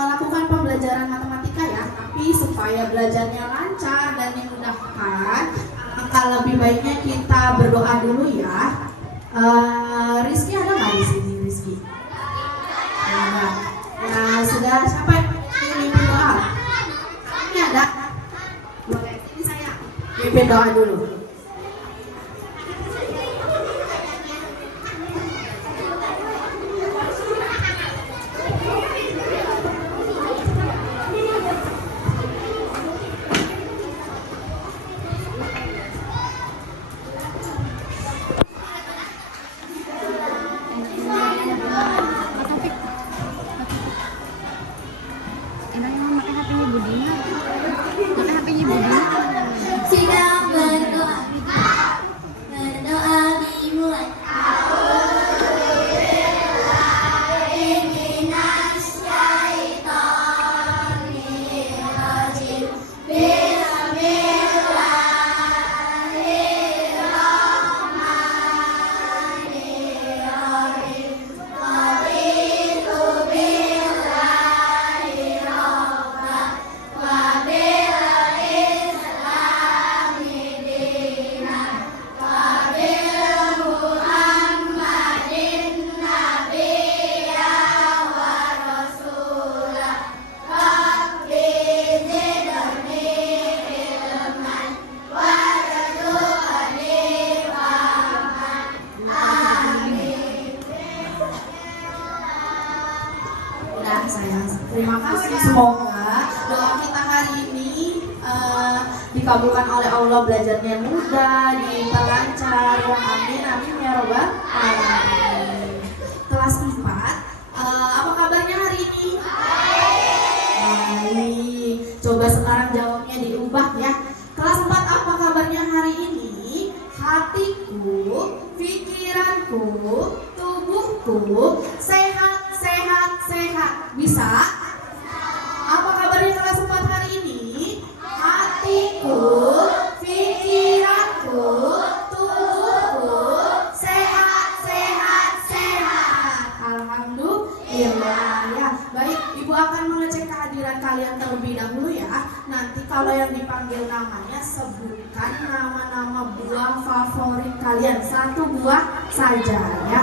melakukan pembelajaran matematika ya, tapi supaya belajarnya lancar dan dimudahkan, maka lebih baiknya kita berdoa dulu ya. Rizky ada nggak di sini, Rizky? Ada. Ya sudah, siapa yang mimpin doa? Ini ada. Boleh, ini saya mimpin doa dulu. Sidang berdoa. Berdoa dimulai. Udah sayang, terima kasih. Semoga doa kita hari ini dikabulkan oleh Allah, belajarnya mudah, diperlancar. Amin, amin ya robbal alamin. Kelas 4, apa kabarnya hari ini? Baik. Coba sekarang jawabnya diubah ya. Kelas 4, apa kabarnya hari ini? Hatiku, pikiranku, tubuhku sehat, sehat, sehat. Bisa? Apa kabarnya kelas 4 hari ini? Hatiku, pikiranku, tubuhku sehat, sehat, sehat. Alhamdulillah ya. Baik, Ibu akan mengecek kehadiran kalian terlebih dahulu ya. Nanti kalau yang dipanggil namanya, sebutkan nama-nama buah favorit kalian. 1 buah saja ya.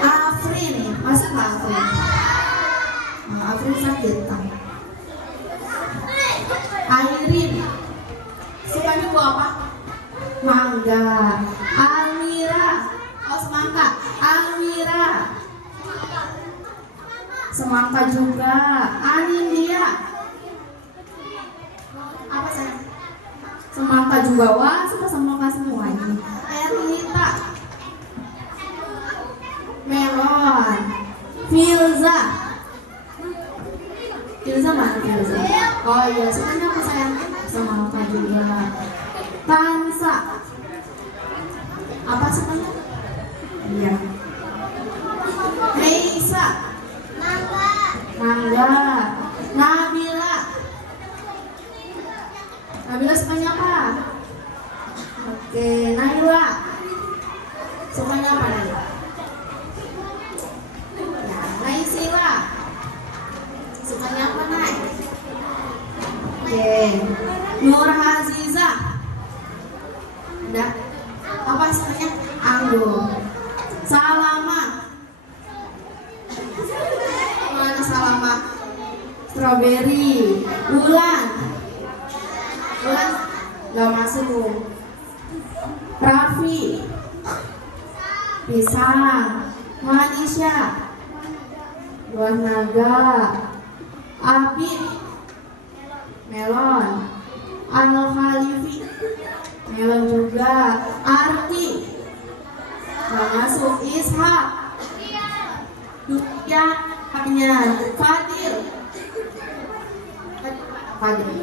Afrin, masuk nggak Afrin? Afrin sakit kan? Airin, sukanya buah apa? Mangga. Almira, oh semangka. Almira, semangka juga. Anindya, apa sayang? Semangka juga. Wah, suka semangka semua ini. Erlita, melon. Filza, Filza mana Filza? Oh iya, sukanya apa sayang? Semangka juga. Tansa, apa sukanya? Iya. Reisa, mangga. Nabila, Nabila sukanya apa? Oke, Naila, sukanya apa Naila? Ya, Naisila, sukanya apa Nay? Oke, Nur Aziza, udah. Apa sukanya? Anggur. Salama, mana Salama? Strawberry. Bulan, Bulan nggak masuk. Raffi, pisang. Manisha, buah naga. Abid, melon. Al-Khalifi, melon juga. Arti, nggak masuk. Ishak, Dunia hanya. Fadil, Fadil.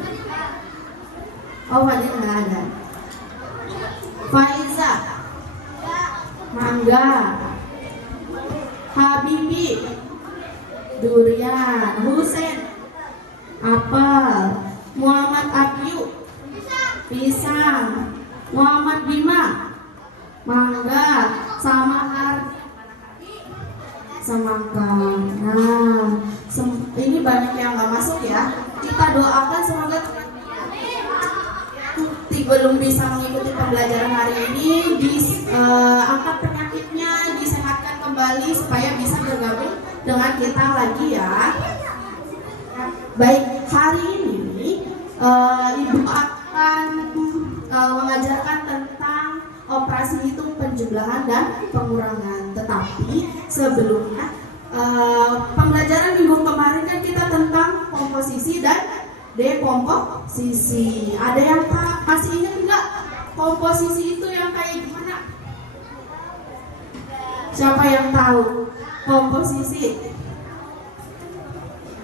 Oh, Fadil nggak ada. Faiza, mangga. Habibi, durian. Husein, apel. Muhammad Abyu, pisang. Muhammad Bima, Mangga, sama Semangka. Nah, ini banyak yang nggak masuk ya. Kita doakan semoga belum bisa mengikuti pembelajaran hari ini angkat penyakitnya, disehatkan kembali supaya bisa bergabung dengan kita lagi ya. Baik, hari ini Ibu akan mengajarkan tentang operasi hitung, penjumlahan, dan pengurangan. Tetapi sebelumnya pembelajaran minggu kemarin kan kita tentang komposisi dan dekomposisi. Ada yang masih ingat nggak komposisi itu yang kayak gimana? Siapa yang tahu komposisi?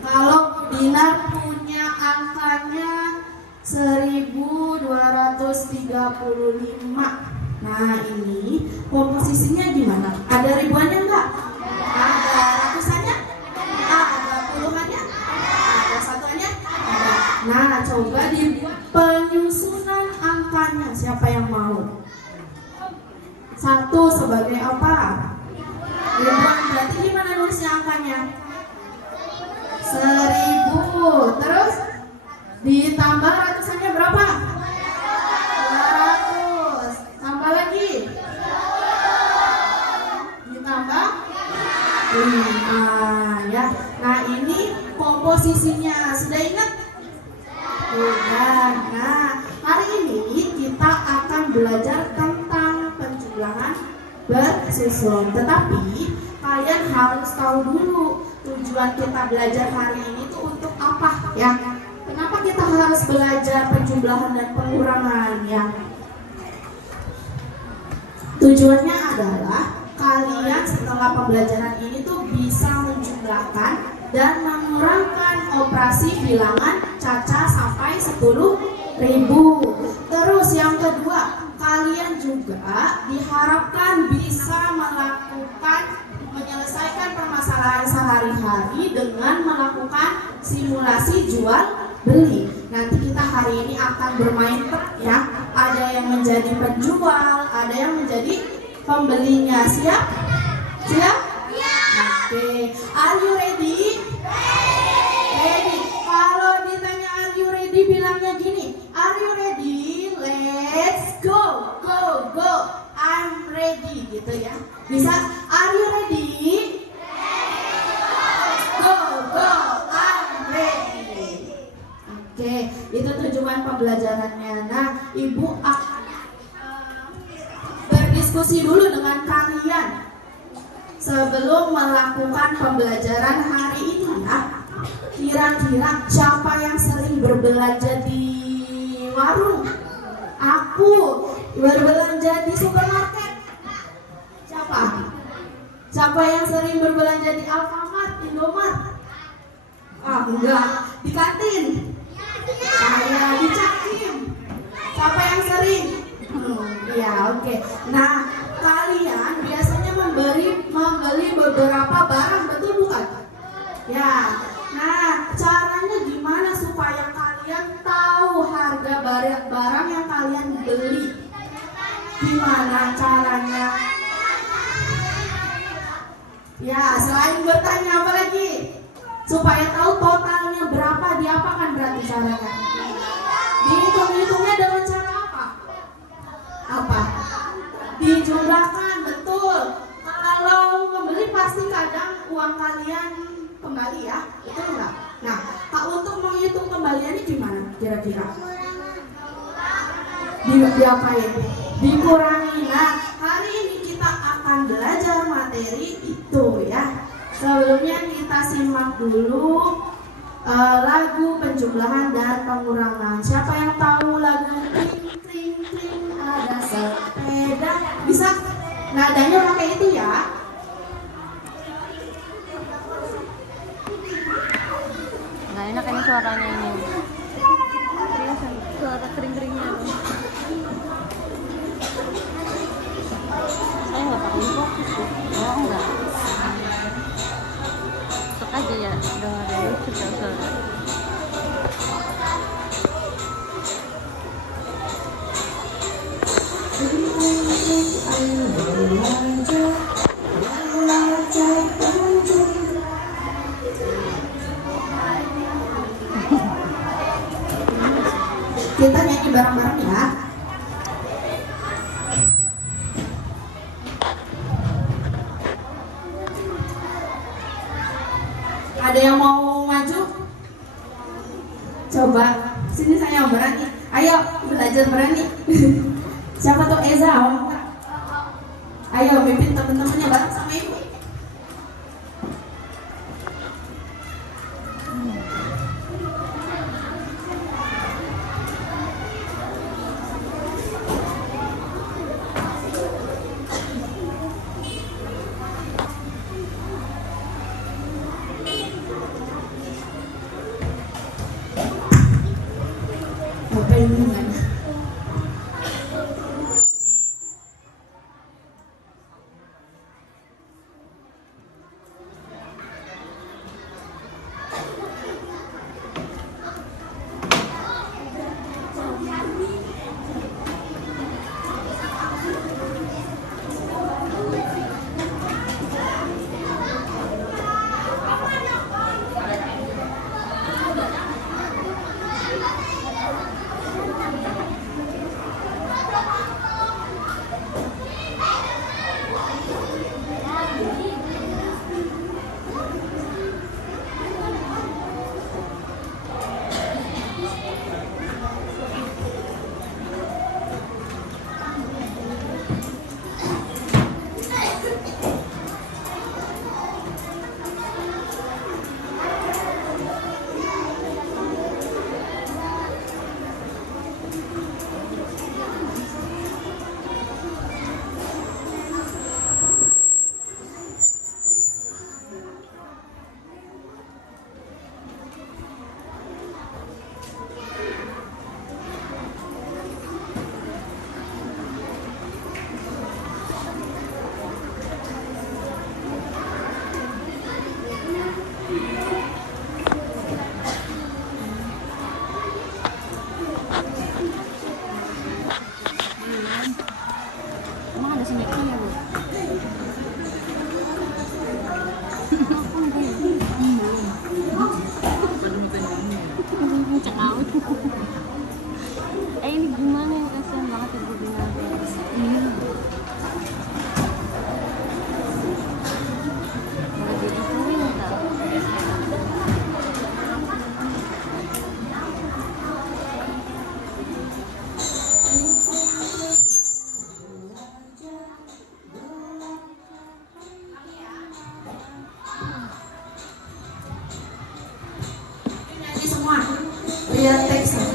Kalau Dinar punya angkanya 1235. Nah ini komposisinya gimana? Ada ribuannya nggak? Ada ratusannya? Ada puluhannya? Ada satuannya? Ada. Nah coba dibuat penyusunan angkanya. Siapa yang mau? 1 sebagai apa? Ribuan. Berarti gimana nulisnya angkanya? 1000. Terus ditambah ratusannya berapa? 200. Tambah lagi. Ditambah 5 ya. Nah ini komposisinya. Sudah ingat? Sudah. Nah hari ini kita akan belajar tentang penjumlahan bersusun. Tetapi kalian harus tahu dulu tujuan kita belajar hari ini itu untuk apa ya? Kenapa kita harus belajar penjumlahan dan pengurangan ya? Tujuannya adalah kalian setelah pembelajaran ini tuh bisa menjumlahkan dan mengurangkan operasi bilangan caca sampai 10.000. Terus yang kedua, kalian juga diharapkan bisa menyelesaikan permasalahan sehari-hari dengan melakukan simulasi jual beli. Nanti kita hari ini akan bermain ya. Ada yang menjadi penjual, ada yang menjadi pembelinya. Siap? Siap? Oke. Are you ready? Ready. Kalau ditanya are you ready, bilangnya gini. Are you ready? Let's go. Go, go. I'm ready gitu ya. Bisa? Are you ready? Go, go. I'm ready. Oke, itu tujuan pembelajarannya. Nah, Ibu akan berdiskusi dulu dengan kalian sebelum melakukan pembelajaran hari ini ya. Kira-kira siapa yang sering berbelanja di warung? Aku. Berbelanja di supermarket? Siapa? Siapa yang sering berbelanja di Alfamart, Indomart? Enggak. Di kantin? Saya di Cakim. Siapa yang sering? Ya oke. Nah kalian biasanya membeli beberapa barang, betul bukan? Ya. Nah caranya gimana supaya kalian tahu harga barang yang kalian beli? Gimana caranya? Ya selain bertanya apa lagi? Supaya tahu totalnya berapa, diapakan berarti caranya? Dihitung-hitungnya dengan cara apa? Apa? Dijumlahkan, betul. Kalau membeli pasti kadang uang kalian kembali ya, betul nggak? Nah, untuk menghitung kembaliannya gimana kira-kira? Diapain? Dikurangi. Nah, hari ini kita akan belajar materi itu ya. Sebelumnya kita simak dulu lagu penjumlahan dan pengurangan. Siapa yang tahu lagu Kring Kring Kring ada sepeda? Bisa? Nadanya pakai itu ya. Nggak enak ini suaranya ini. Suara kering-keringnya. Saya nggak pakai fokus tuh. Oh enggak. Sok aja ya dengerin suara. Kita nyanyi bareng-bareng ya. Ada yang mau maju? Coba, sini saya yang berani. Ayo belajar berani. Siapa tuh Eza? Ayo mimpin temen-temennya bareng sama ibu. Apa ini? Emang ada sinyalnya, Bu? Ini gimana ya, kasihan banget ya Bu Dina. Malah jadi kuing tau. Nyanyi semua. Lihat teksnya.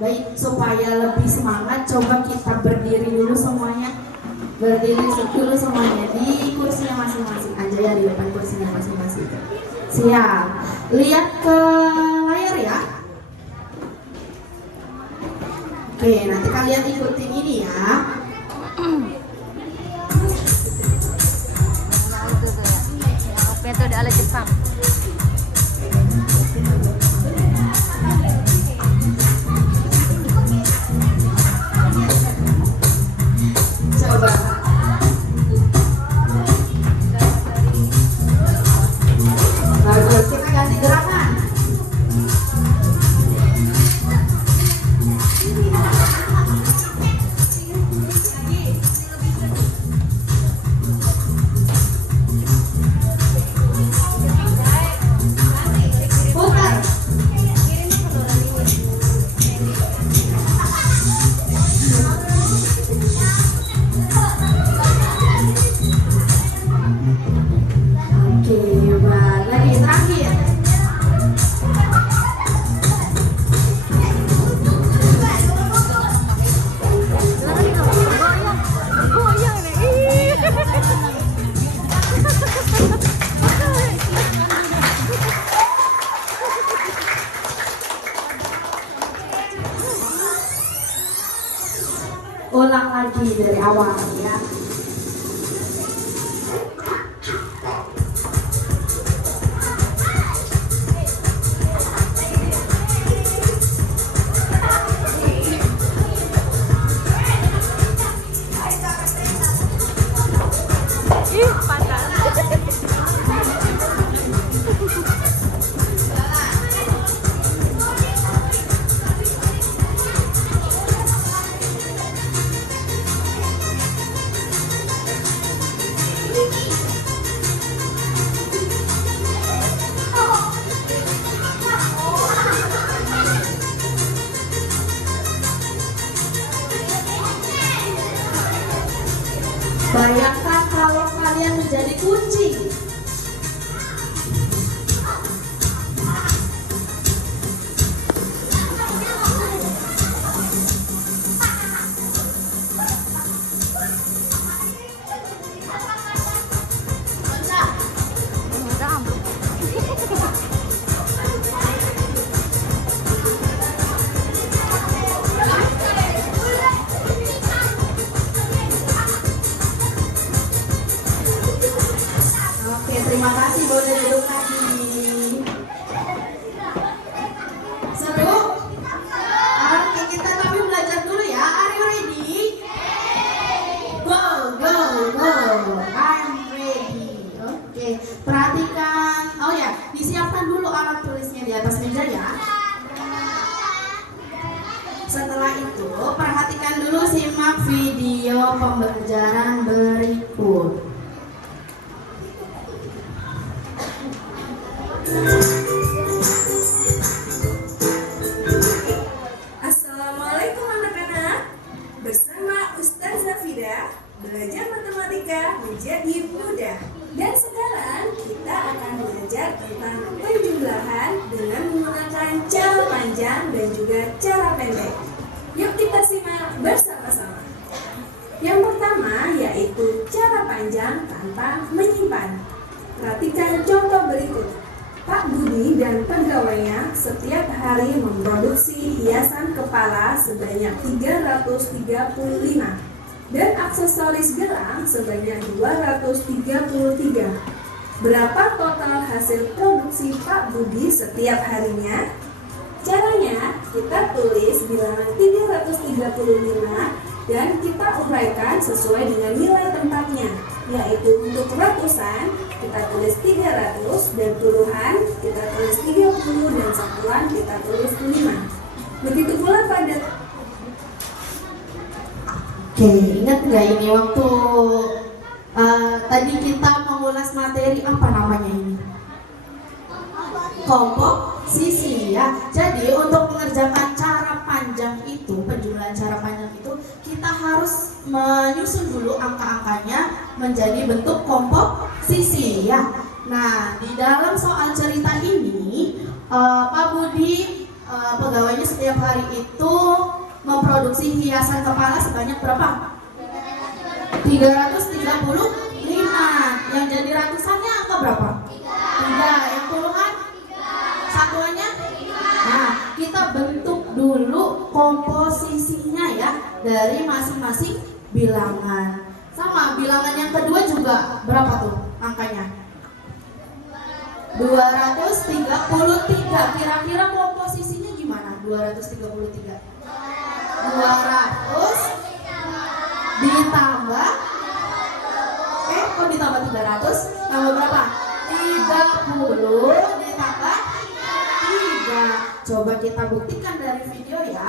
Baik, supaya lebih semangat, coba kita berdiri dulu semuanya. Berdiri dulu semuanya di kursinya masing-masing aja ya, di depan kursinya masing-masing. Siap. Lihat ke layar ya. Oke, nanti kalian ikutin ini ya. Nah, itu tuh ya. Yang metode ala Jepang. ulang lagi dari awal ya. Ih, panas. Bayangkan kalau kalian menjadi kucing. Oke, terima kasih, boleh duduk lagi. Seru? Oke, kita tapi belajar dulu ya. Are you ready? Go, go, go. I'm ready. Oke, perhatikan. Oh ya, disiapkan dulu alat tulisnya di atas meja ya. Setelah itu, perhatikan dulu, simak video pembelajaran berikut. Assalamualaikum anak-anak. Bersama Ustazah Fida, belajar matematika menjadi mudah. Dan sekarang kita akan belajar tentang penjumlahan dengan menggunakan cara panjang dan juga cara pendek. Yuk kita simak bersama-sama. Yang pertama yaitu cara panjang tanpa menyimpan. Perhatikan contoh berikut. Pak Budi dan pegawainya setiap hari memproduksi hiasan kepala sebanyak 335 dan aksesoris gelang sebanyak 233. Berapa total hasil produksi Pak Budi setiap harinya? Caranya, kita tulis bilangan 335 dan kita uraikan sesuai dengan nilai tempatnya, yaitu untuk ratusan kita tulis 300 dan puluhan kita tulis 30 dan satuan kita tulis 5. Begitu pula pada Oke, ingat nggak ini waktu tadi kita mengulas materi apa namanya ini? Komposisi ya. Jadi untuk mengerjakan cara panjang itu, penjumlahan cara panjang itu, kita harus menyusun dulu angka-angkanya menjadi bentuk komposisi ya. Nah, di dalam soal cerita ini, Pak Budi pegawainya setiap hari itu memproduksi hiasan kepala sebanyak berapa? 335. Yang jadi ratusannya angka berapa? 3. Yang puluhan? Satuannya? Nah, kita bentuk dulu komposisinya ya dari masing-masing bilangan. Sama, bilangan yang kedua juga berapa tuh angkanya? 233. Kira-kira komposisinya gimana? 233 ditambah kok ditambah 300? Tambah berapa? 30 ditambah 3. Coba kita buktikan dari video ya.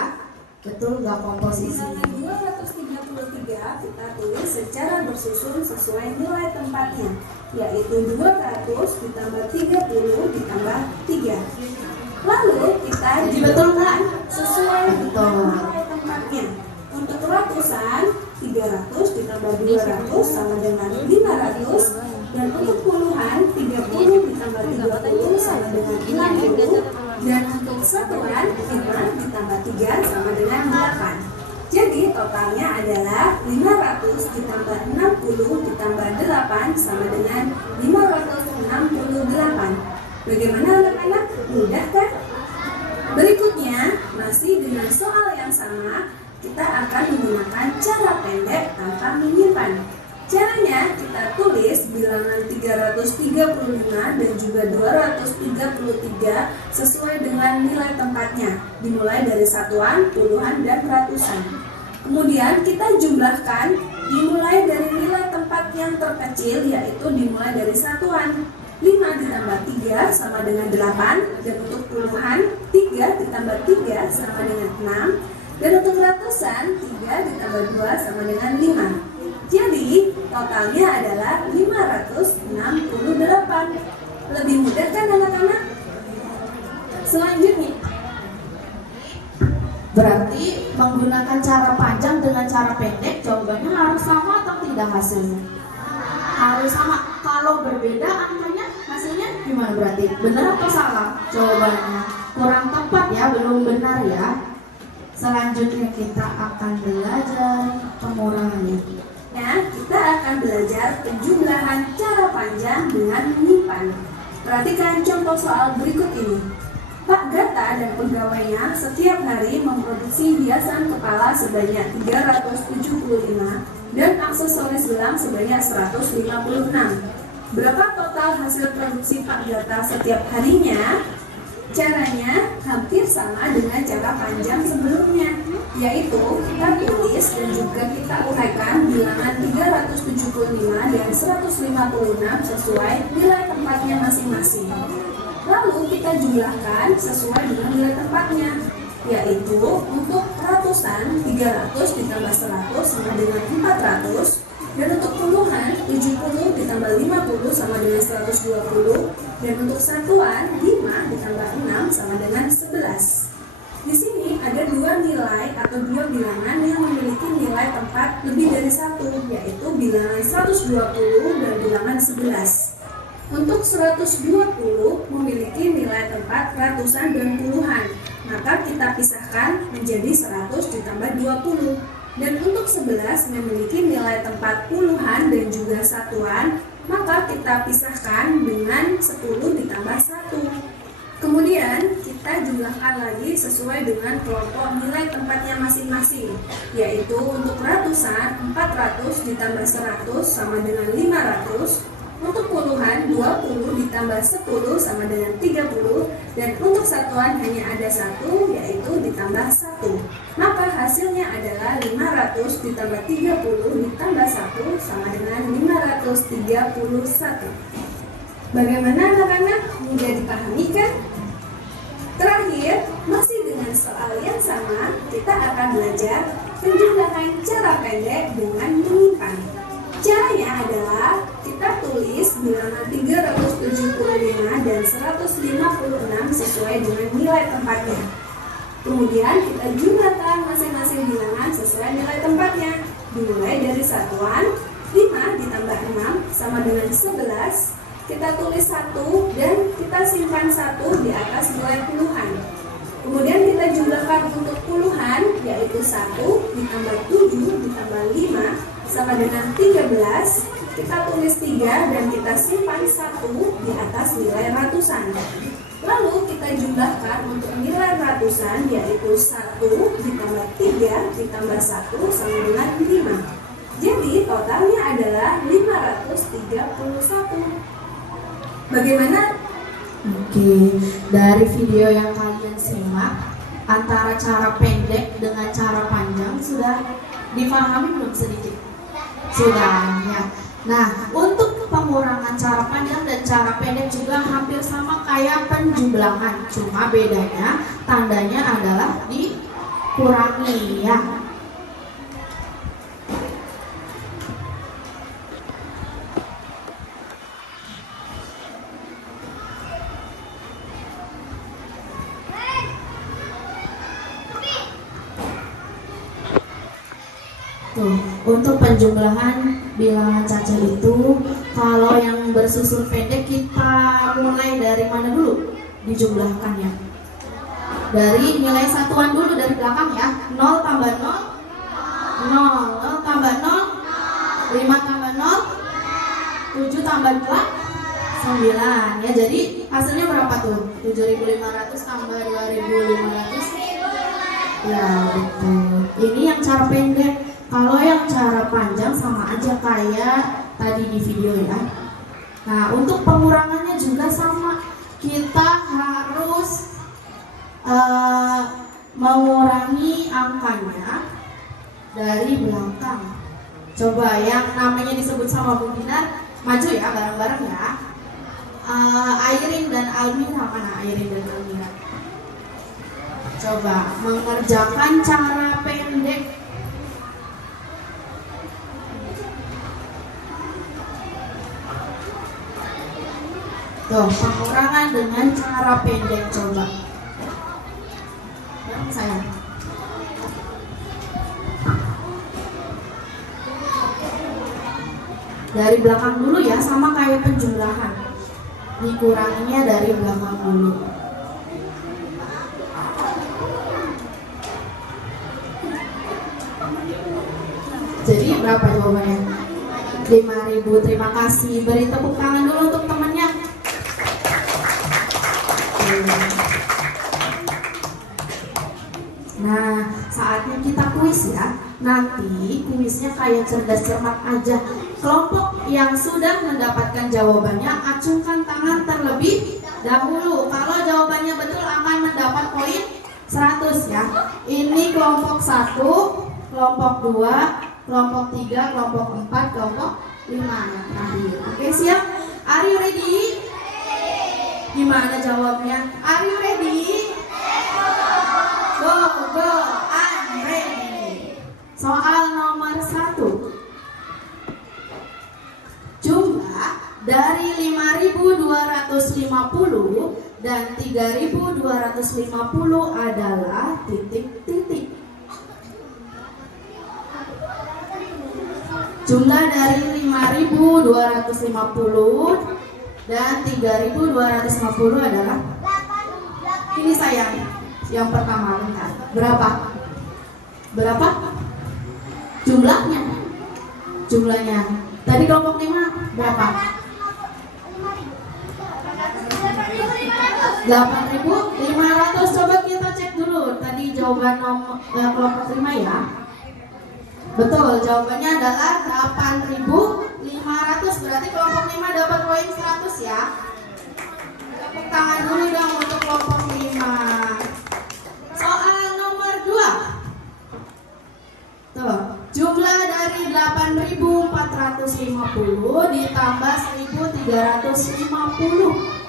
Betul nggak komposisinya? bilangan 233 kita tulis secara bersusun sesuai nilai tempatnya, yaitu 200 ditambah 30 ditambah 3. Lalu kita Jadi betul kan? sesuai Betul. nilai tempatnya. Untuk ratusan 300 ditambah 200 sama dengan 500, dan untuk puluhan 30 ditambah 30 sama dengan 60, dan untuk satuan 5 ditambah 3 sama dengan 8. Jadi totalnya adalah 500 ditambah 60 ditambah 8 sama dengan 568. Bagaimana anak-anak? Mudah kan? Berikutnya, masih dengan soal yang sama, kita akan menggunakan cara pendek tanpa menyimpan. Caranya kita tulis bilangan 335 dan juga 233 sesuai dengan nilai tempatnya, dimulai dari satuan, puluhan, dan ratusan. Kemudian kita jumlahkan dimulai dari nilai tempat yang terkecil, yaitu dimulai dari satuan. 5 ditambah 3 sama dengan 8, dan untuk puluhan 3 ditambah 3 sama dengan 6, dan untuk ratusan 3 ditambah 2 sama dengan 5. Jadi totalnya adalah 568. Lebih mudah kan anak-anak? Selanjutnya, Berarti menggunakan cara panjang dengan cara pendek jawabannya harus sama atau tidak hasilnya? Harus sama. Kalau berbeda angkanya hasilnya gimana berarti? Benar atau salah jawabannya? Kurang tepat ya, belum benar ya. Selanjutnya kita akan belajar pengurangannya. nah kita akan belajar penjumlahan cara panjang dengan menyimpan. Perhatikan contoh soal berikut ini. Pak Gata dan pegawainya setiap hari memproduksi hiasan kepala sebanyak 375 dan aksesoris gelang sebanyak 156. Berapa total hasil produksi Pak Gata setiap harinya? Caranya hampir sama dengan cara panjang sebelumnya, yaitu kita tulis dan juga kita uraikan bilangan 375 dan 156 sesuai nilai tempatnya masing-masing. Lalu kita jumlahkan sesuai dengan nilai tempatnya, yaitu untuk ratusan 300 ditambah 100 sama dengan 400, dan untuk puluhan 70 ditambah 50 sama dengan 120, dan untuk satuan 5 ditambah 6 sama dengan 11. Di sini ada dua nilai atau dua bilangan yang memiliki nilai tempat lebih dari satu, yaitu bilangan 120 dan bilangan 11. Untuk 120 memiliki nilai tempat ratusan dan puluhan, maka kita pisahkan menjadi 100 ditambah 20. Dan untuk 11 memiliki nilai tempat puluhan dan juga satuan, maka kita pisahkan dengan 10 ditambah 1. Kemudian kita jumlahkan lagi sesuai dengan kelompok nilai tempatnya masing-masing, yaitu untuk ratusan 400 ditambah 100 sama dengan 500. Untuk puluhan 20 ditambah 10 sama dengan 30, dan untuk satuan hanya ada 1, yaitu ditambah 1. Maka hasilnya adalah 500 ditambah 30 ditambah 1 sama dengan 531. Bagaimana anak-anak? Mudah dipahami kan? Terakhir, masih dengan soal yang sama, kita akan belajar penjumlahan cara pendek dengan menyimpan. Caranya adalah kita tulis bilangan 375 dan 156 sesuai dengan nilai tempatnya. Kemudian kita jumlahkan masing-masing bilangan sesuai nilai tempatnya. Dimulai dari satuan 5 ditambah 6 sama dengan 11. Kita tulis 1 dan kita simpan 1 di atas nilai puluhan. Kemudian kita jumlahkan untuk puluhan, yaitu 1 ditambah 7 ditambah 5 sama dengan 13. Kita tulis 3 dan kita simpan 1 di atas nilai ratusan. Lalu kita jumlahkan untuk nilai ratusan, yaitu 1 ditambah 3 ditambah 1 sama dengan 5. Jadi totalnya adalah 531. Bagaimana? Oke, dari video yang kalian simak, antara cara pendek dengan cara panjang sudah dipahami belum sedikit? Sudah ya. Nah, untuk pengurangan cara panjang dan cara pendek juga hampir sama kayak penjumlahan, cuma bedanya tandanya adalah dikurangi ya. Tuh, untuk penjumlahan bilangan caca itu, kalau yang bersusun pendek kita mulai dari mana dulu dijumlahkannya? Dari nilai satuan dulu dari belakang ya. 0 tambah 0, 0, 0 tambah 0, 5 tambah 0, 7 tambah 2, 9 ya. Jadi hasilnya berapa tuh? 7.500 tambah 2.500. Ya betul. Ini yang cara pendek. Kalau yang cara panjang sama aja kayak tadi di video ya. Nah, untuk pengurangannya juga sama. Kita harus mengurangi angkanya dari belakang. Coba yang namanya disebut sama Bu Dinar, maju ya bareng-bareng ya. Airin dan Almira, mana Airin dan Almira? Coba mengerjakan cara pendek. Tuh, pengurangan dengan cara pendek, coba. Bareng saya. Dari belakang dulu ya, sama kayak penjumlahan. Dikuranginya dari belakang dulu. Jadi berapa jawabannya? 5.000. Terima kasih. Beri tepuk tangan dulu untuk temannya. Nah, saatnya kita kuis ya. Nanti kuisnya kayak cerdas cermat aja. Kelompok yang sudah mendapatkan jawabannya, acungkan tangan terlebih dahulu. Kalau jawabannya betul akan mendapat poin 100 ya. Ini kelompok 1, kelompok 2, kelompok 3, kelompok 4, kelompok 5 yang terakhir. Oke, siap? Are you ready? Gimana jawabnya? Are you ready? Go, I'm ready. Soal nomor 1. Jumlah dari 5.250 dan 3.250 adalah titik-titik. Jumlah dari 5.250 dan 3.250 adalah, ini sayang, yang pertama bentar. Berapa? Jumlahnya. Tadi kelompok 5 berapa? 8.500. Coba kita cek dulu. Tadi jawaban kelompok 5 ya. Betul, jawabannya adalah 8.500. Berarti kelompok 5 dapat poin 100 ya. Tepuk tangan dulu dong untuk kelompok 5. Soal nomor 2. Tuh, jumlah dari 8.450 ditambah 1.350.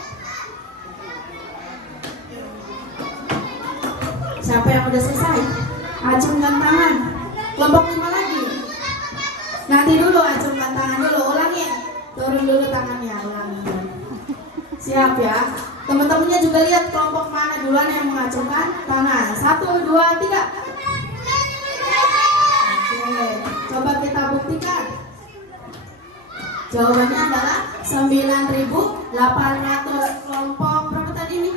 Siapa yang udah selesai? Acungkan tangan. Kelompok 5 lagi. Nanti dulu acungkan tangan dulu, ulangin. Turun dulu tangannya, ulangin. Siap ya. Teman-temannya juga lihat kelompok mana duluan yang mengacungkan tangan. 1, 2, 3. Oke, coba kita buktikan. Jawabannya adalah 9.800. Kelompok berapa tadi nih?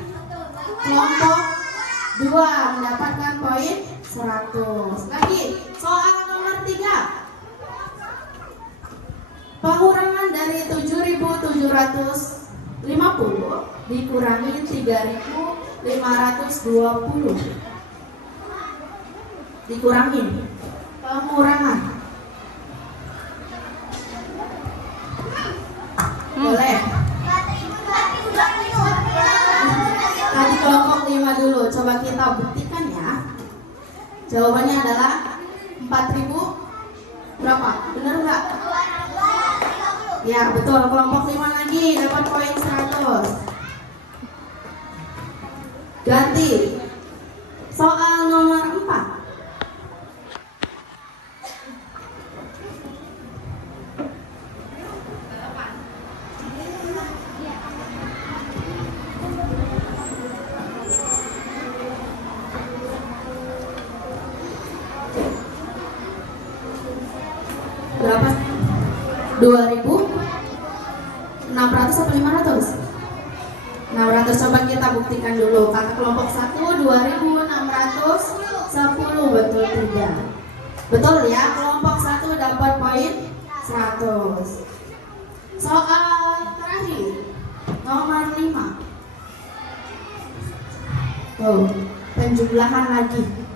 Kelompok 2 mendapatkan poin 100. Lagi, soal nomor 3. Pengurangan dari 7.750 dikurangi 3.520. Dikurangin. Pengurangan. Boleh. Tadi kelompok 5 dulu. Coba kita buktikan ya. Jawabannya adalah 4.000 berapa? Benar nggak? Ya betul. Kelompok 5 lagi dapat poin 100. Ganti. Soal nomor 4. Berapa? 2.600 atau 500? 600. Coba kita buktikan dulu. Kata kelompok 1 2.610. Betul tidak? Betul ya. Kelompok 1 dapat poin 100. Soal terakhir nomor 5. Tuh, penjumlahan lagi.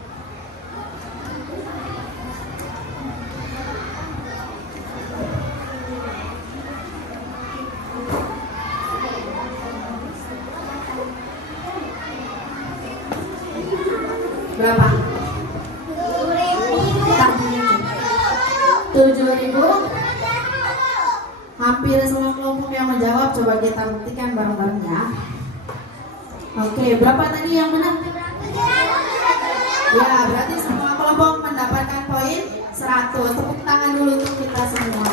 Berapa? 7.000. Hampir semua kelompok yang menjawab, coba kita buktikan bareng-bareng ya. Oke, berapa tadi yang benar? Ya, berarti semua kelompok mendapatkan poin 100. Tepuk tangan dulu untuk kita semua.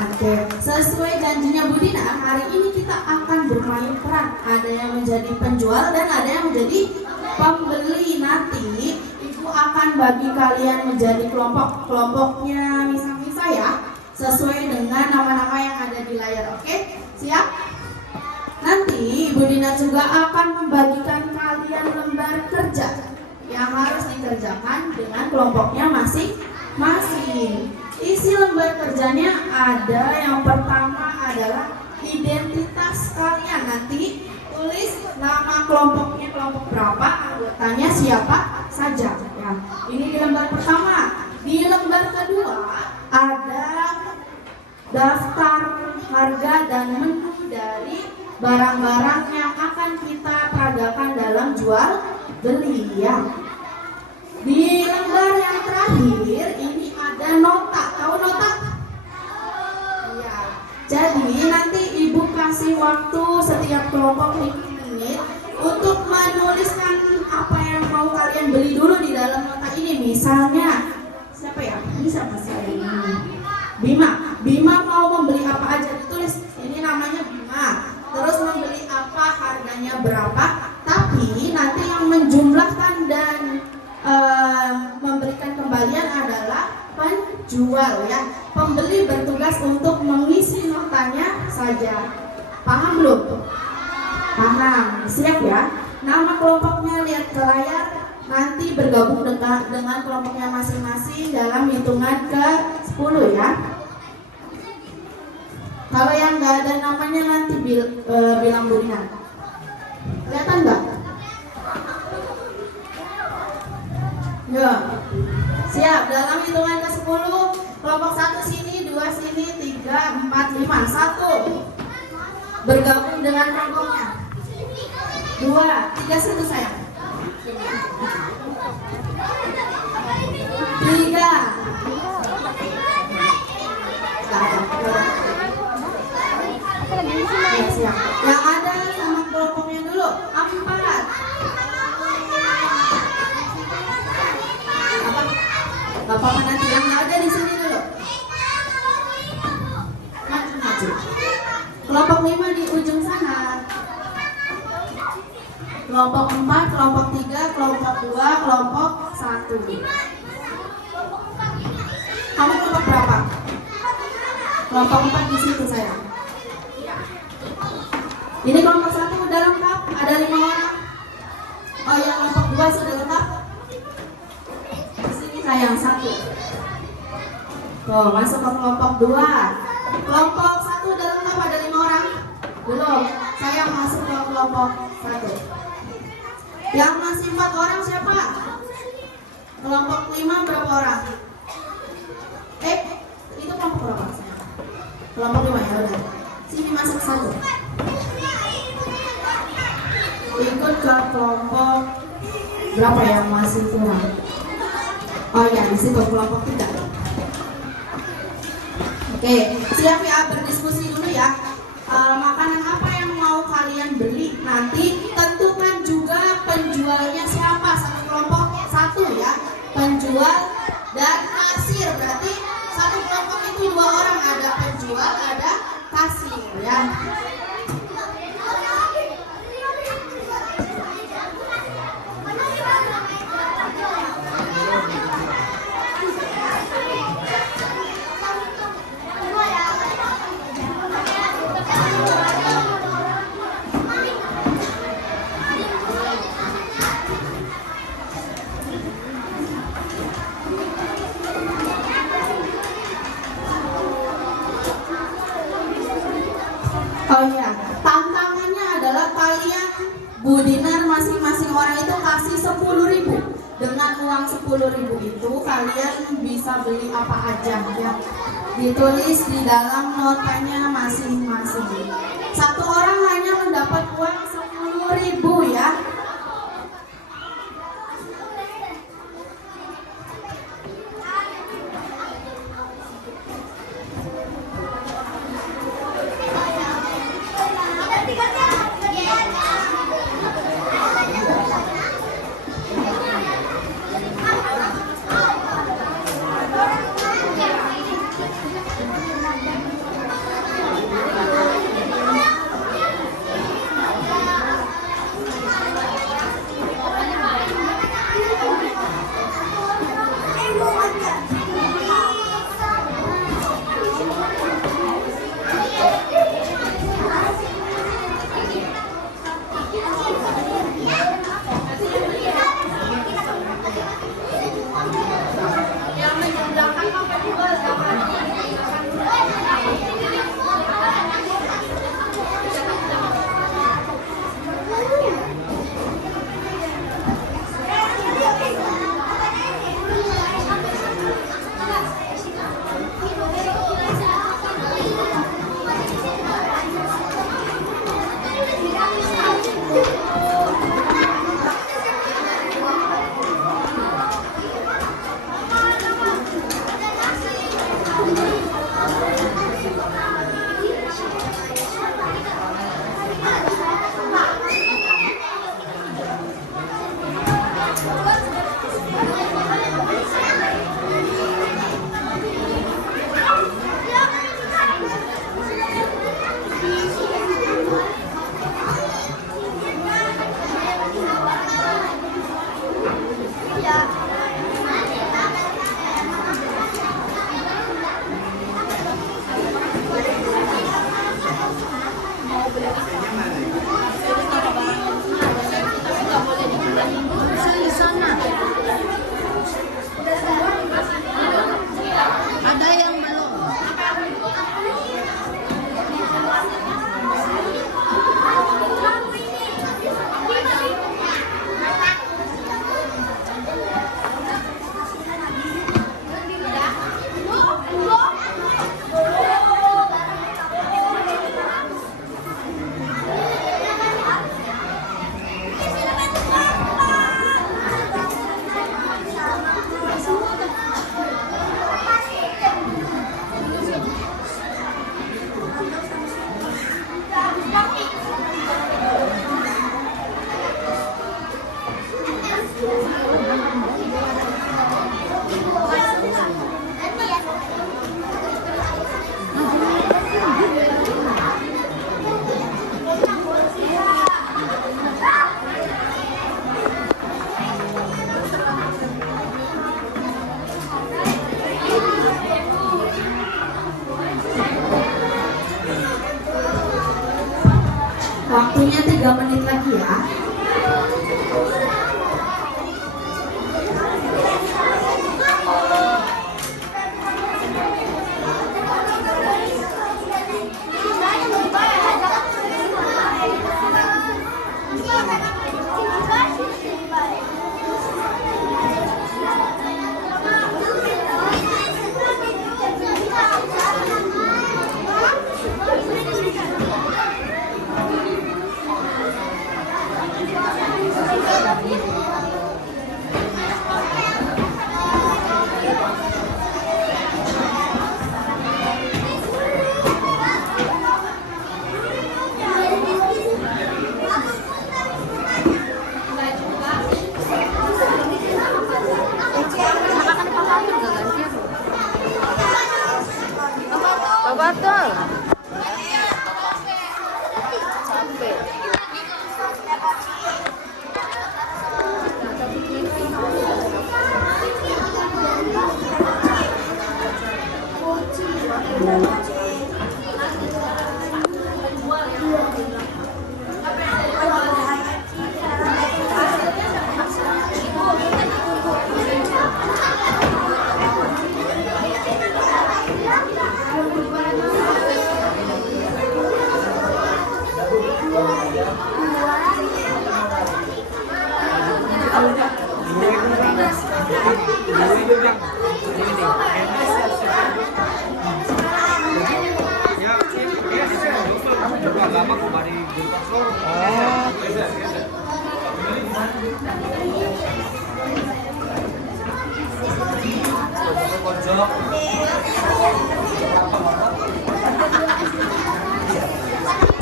Oke, sesuai janjinya Budina, hari ini kita akan bermain peran. Ada yang menjadi penjual dan ada yang menjadi pembeli. Nanti Ibu akan bagi kalian menjadi kelompok-kelompoknya misah-misah ya, sesuai dengan nama-nama yang ada di layar. Oke, siap? Nanti Ibu Dina juga akan membagikan kalian lembar kerja yang harus dikerjakan dengan kelompoknya masing-masing. Isi lembar kerjanya ada, yang pertama adalah identitas kalian. Nanti tulis nama kelompoknya, kelompok berapa, anggotanya siapa saja ya. Ini di lembar pertama. Di lembar kedua ada daftar harga dan menu dari barang-barang yang akan kita peragakan dalam jual beli ya. Di lembar yang terakhir ini ada nota. Tahu nota? Iya. Jadi nanti Ibu kasih waktu setiap kelompok 5 menit untuk menuliskan apa yang mau kalian beli dulu di dalam nota ini. Misalnya siapa ya? Ini siapa sih? Bima mau membeli apa aja ditulis. Ini namanya Bima. Terus membeli apa, harganya berapa. Tapi nanti yang menjumlahkan dan memberikan kembalian adalah penjual ya. Pembeli bertugas untuk mengisi notanya saja. Paham belum? Paham. Siap ya. Nama kelompoknya lihat ke layar. Nanti bergabung dengan kelompoknya masing-masing dalam hitungan ke 10 ya. Kalau yang nggak ada namanya nanti bilang Budina. Kelihatan nggak? Ya. Siap. Dalam hitungan ke 10, kelompok 1 sini, 2 sini, 3, 4, 5. 1. Bergabung dengan kelompoknya. 2, 3 situ sayang. 3. Ya, siap. Yang ada sama kelompoknya dulu. 4. Bapak nanti yang ada di sini dulu. Maju. Kelompok 5 di ujung sana. Kelompok 4, kelompok 3, kelompok 2, kelompok 1. Kamu kelompok berapa? Kelompok 4 di situ sayang. Ini kelompok 1 udah lengkap, ada 5 orang. Oh ya, kelompok 2 sudah lengkap. Di sini sayang 1. Tuh, masuk ke kelompok 2. Kelompok 1 udah lengkap, ada 5 orang. Belum, sayang masuk ke kelompok 1. Yang masih 4 orang siapa? Kelompok 5 berapa orang? Itu kelompok berapa sayang? Kelompok 5 ya udah. Sini masuk 1. Ikut ke kelompok berapa yang masih kurang? Oh ya, di situ kelompok 3. Oke, siap ya, berdiskusi dulu ya. Makanan apa yang mau kalian beli? Nanti tentukan juga penjualnya siapa. Satu kelompok 1 ya, penjual dan kasir. Berarti satu kelompok itu 2 orang, ada penjual, ada kasir ya. Oh iya, tantangannya adalah kalian Budinar masing-masing orang itu kasih 10.000. Dengan uang 10.000 itu kalian bisa beli apa aja ya. Ditulis di dalam notanya masing-masing. Satu orang hanya mendapat uang 10.000 ya.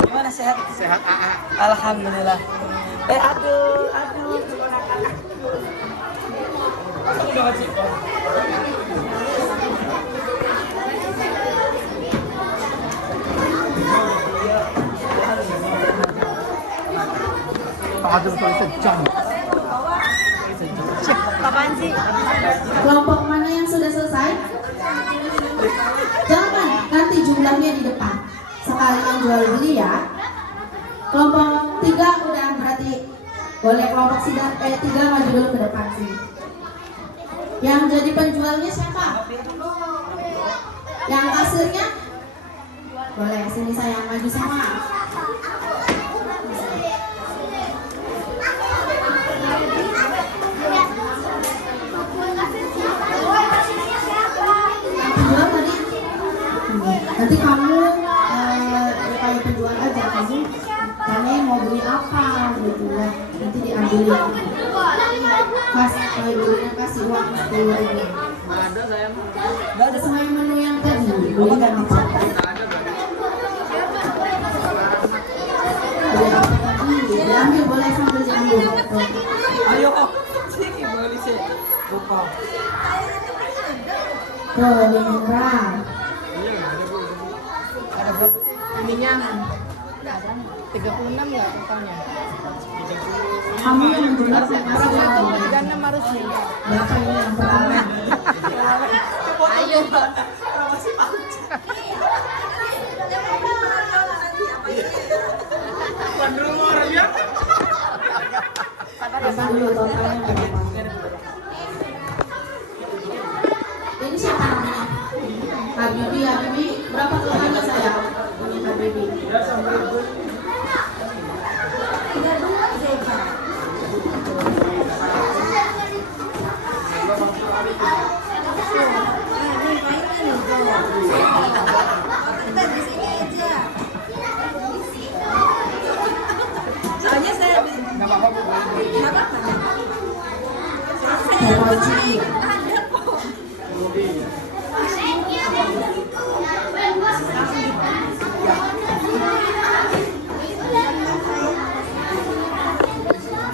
Gimana sehat? Sehat AA. Alhamdulillah. Aduh. Apaan sih? Kelompok mana yang sudah selesai? Jangan, nanti jumlahnya di depan. Sekalian jual beli ya. Kelompok 3 udah berarti boleh kelompok 3 maju dulu ke depan sini. Yang jadi penjualnya siapa? Yang kasirnya? Boleh, sini saya maju semua. Penjual tadi? Nanti kamu kayak penjual aja kamu mau beli apa gitu ya, nanti diambilin. Kalau belinya kasih uang 10.000. Gak ada sama yang menu yang tadi, beli nggak apa? Beli apa tadi? Diambil, boleh sambil diambil. Ayo kok. Sini boleh sih. Lupa. Tuh, murah. Ininya 36 nggak totalnya? Kamu yang menjual saya kasih uang. 36 harusnya. Berapa ini yang pertama? Ayo. Apa dulu totalnya berapa? Ini siapa namanya? Habibi, berapa totalnya saya? Ini Habibi. Soalnya saya Habibi.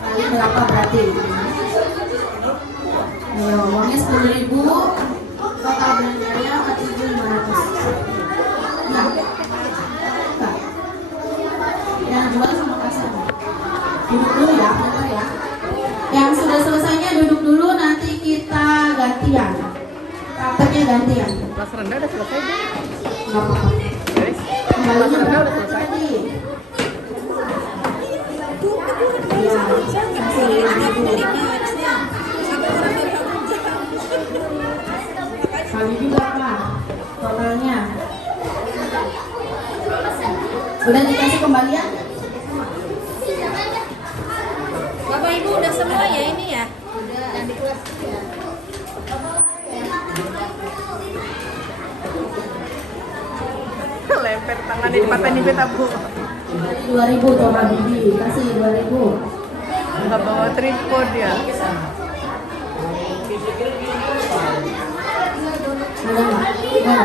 Kali berapa berarti? Ayo, uangnya 10.000, total belanjanya 4.500. Nah, enggak. Yang jual sama kasir. Duduk dulu ya, bentar ya. Yang sudah selesainya duduk dulu, nanti kita gantian. Prakteknya gantian. Kelas rendah udah selesai deh. Nggak apa-apa. Guys, Kembalinya rendah berapa udah selesai. tadi? Iya, kasih 5.000. Kali juga Pak, totalnya. Udah dikasih kembalian? Bapak Ibu udah semua ya ini ya? Lempet tangannya di mata nipet abu. 2.000 tuh Pak Bibi, kasih 2.000. Nggak bawa tripod ya. Ada nggak? Ada.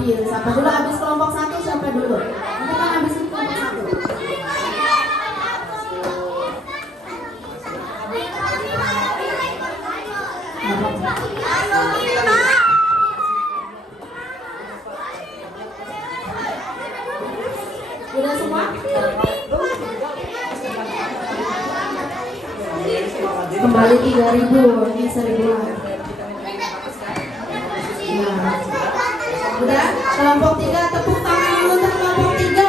ambil. Siapa dulu habis kelompok 1? Siapa dulu? Nanti kan habisin kelompok 1. Udah semua? Kembali 3.000, ini 1.000 lah. Nah, udah kelompok 3, tepuk tangan dulu untuk kelompok 3.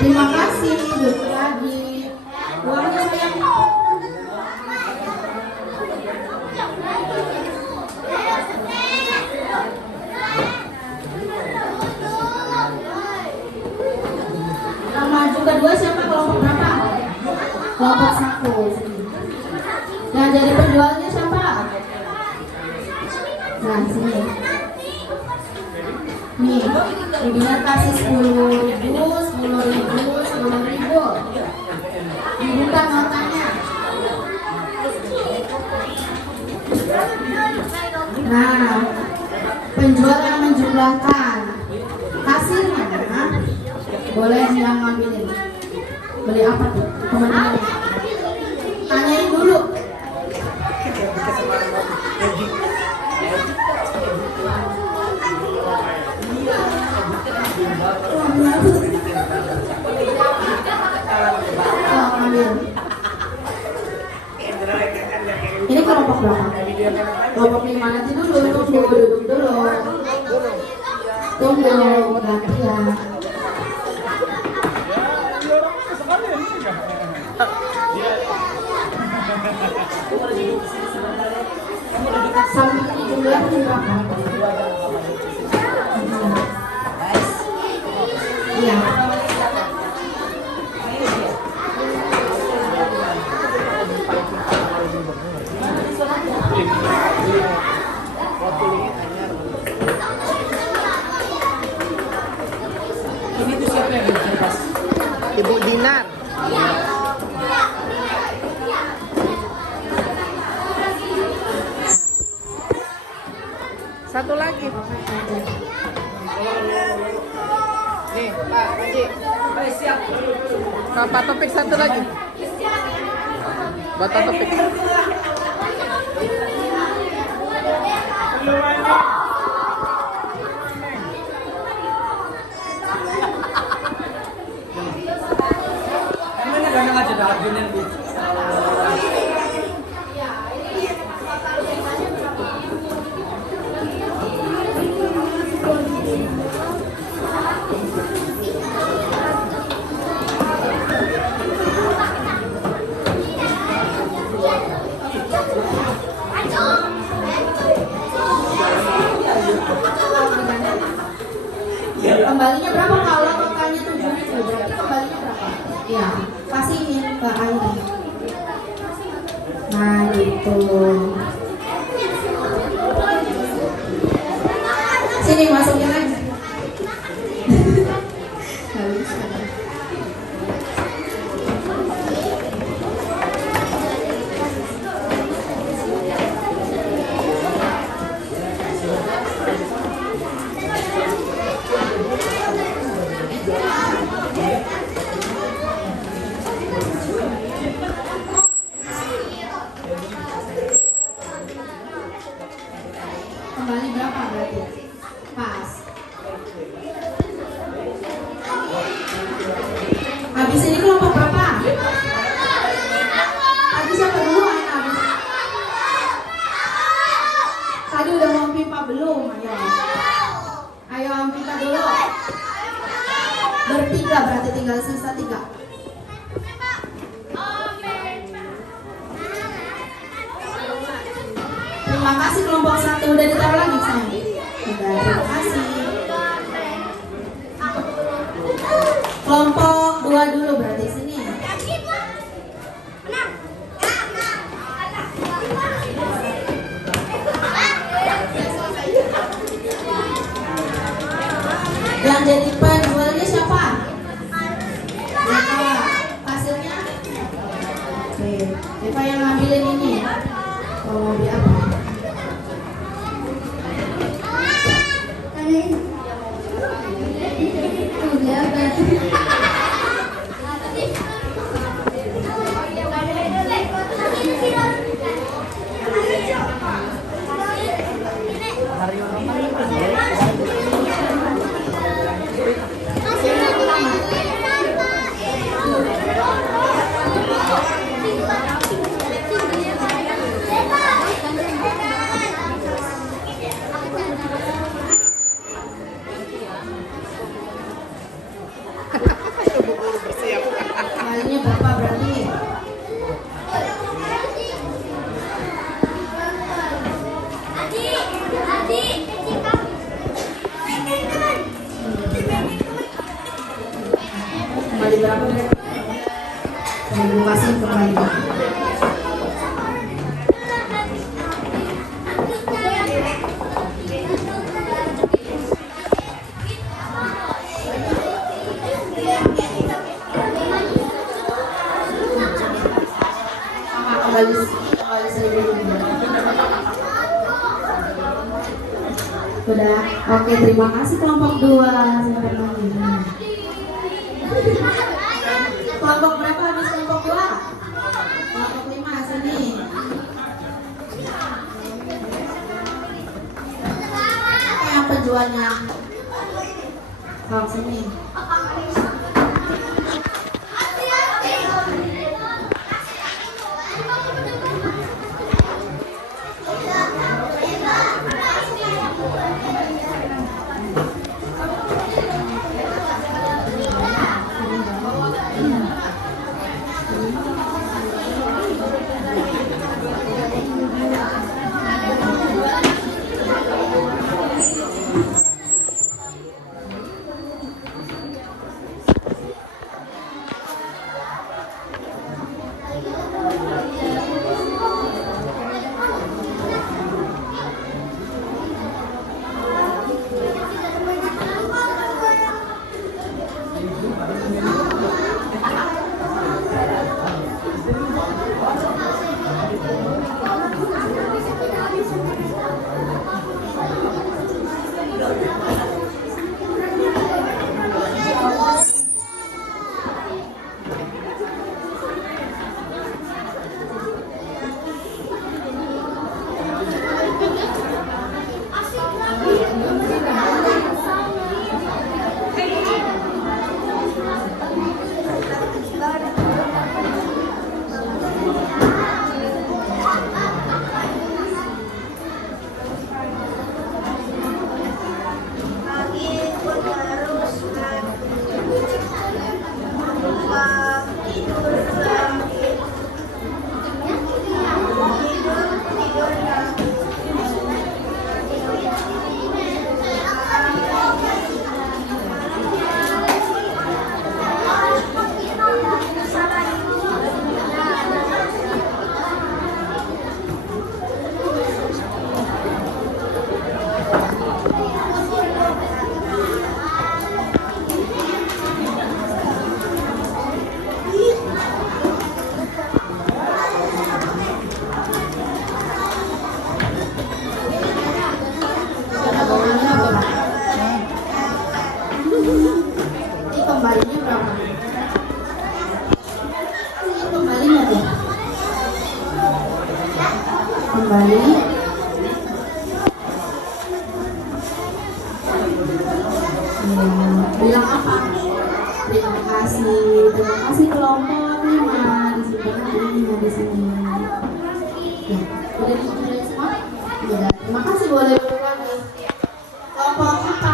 Terima kasih, duduk lagi. Uangnya sayang. Yang maju kedua siapa, kelompok berapa? Kelompok 1. Yang jadi penjualnya siapa? Nah, sini. Nih, Ibunya kasih 10.000, 10.000, 10.000. Dibuka notanya. Nah, penjual yang menjumlahkan hasilnya, boleh yang ngambilin. Beli apa tuh? Teman-teman. Tanyain dulu. Ini kelompok berapa? Kelompok 5 nanti dulu, tunggu duduk dulu. Tunggu, gantian. Sampai ini jumlahnya berapa? Iya. Ini tuh siapa yang pas? Ibu Dinar. Satu lagi. Nih, Pak Haji. Siap. Bapak Topik satu lagi. Bapak Topik. Emangnya gak aja dah ajunin Bu. Kembalinya berapa kalau totalnya 7.000? Berarti kembalinya berapa? Ya, kasihin ke Airi. Nah, gitu. Sini masukin aja. Nggak bisa. Kembali berapa berarti? Pas. Habis ini kelompok berapa? Tadi siapa duluan habis? Tadi udah mau pipa belum? Ayo. Ayo pipa dulu. Bertiga berarti tinggal sisa 3. Terima kasih kelompok 1. Udah ditaruh lagi sayang? Udah, terima kasih. Kelompok 2 dulu berarti sini. Yang jadi penjualnya siapa? Siapa? Hasilnya? Oke, Eva yang ngambilin ini. Mau beli apa? Kalinya berapa berarti? Kembali berapa? Terima kasih kembali. Kembali saya dulu. Udah, oke, terima kasih kelompok 2. Sampai lagi. Kelompok berapa habis kelompok 2? Kelompok 5 sini. Yang penjualnya? Kalau sini. Kembalinya berapa? Kembalinya deh. Kembali. Bilang apa? Terima kasih kelompok 5 di sini, di sini. Ya, udah semua? Udah. Terima kasih, boleh pulang nih. Kelompok 4.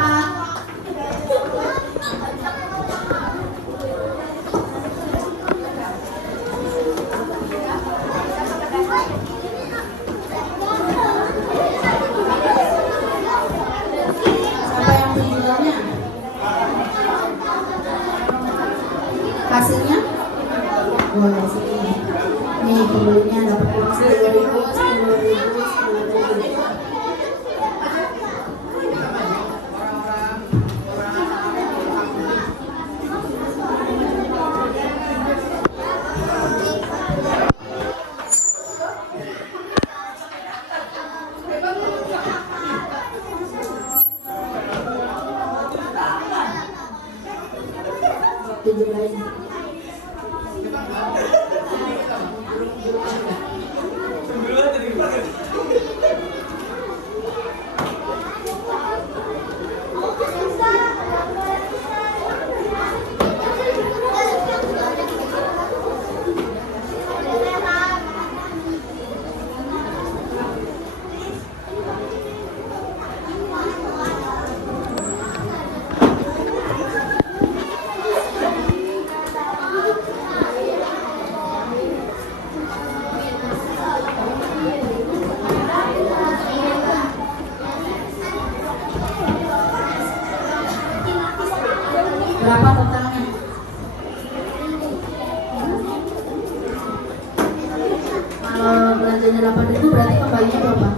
Hasilnya boleh sini. Nih pembelinya dapat uang 10.000. belanjanya 8.000 berarti kembalinya berapa?